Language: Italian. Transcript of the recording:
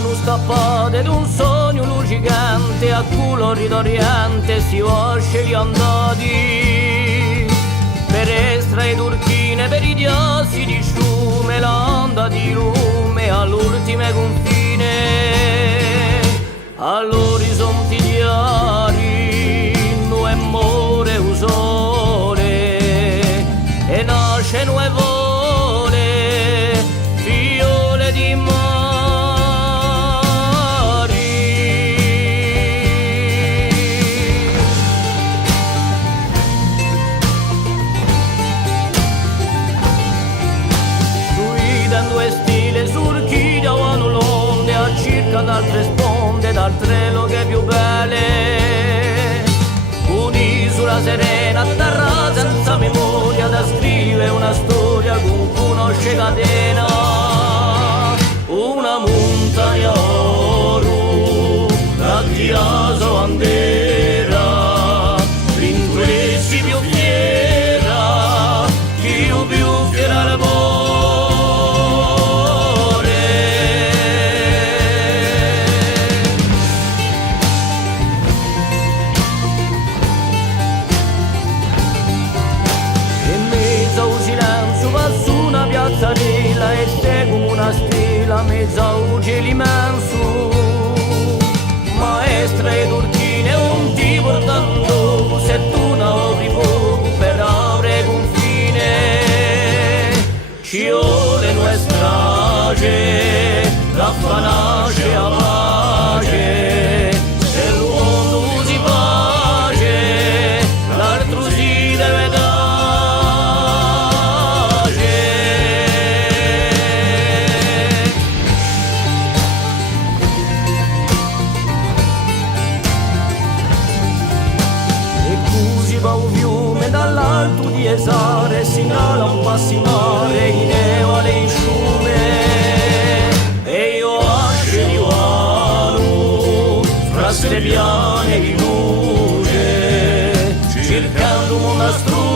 non scappate d'un sogno lucicante a colori d'oriente si osce gli andati per estra e turchine per i diossi di sciume l'onda di lume all'ultime confine all'orizzonti diari nu e more usole e nasce nuovo di mari guidando due stile surchi davano l'onde a circa d'altre sponde dal treno che è più belle un'isola serena terra senza memoria da scrivere una storia con conosce catena una montagna oro, la chiesa bandera, l'inglese più fiera, più fiera l'amore. In mezzo al silenzio va su una piazzarella e seguo una stella mezza uccelli immenso maestra e turchine un ti portando se tu non apri fuoco per aprire confine ci vuole una strage raffanasce a pace se il mondo si pace l'altro si deve dare va un fiume dall'alto di Esare si inala un passimare in evole in sciume e io asce di vano fra ste piane di luce cercando una strada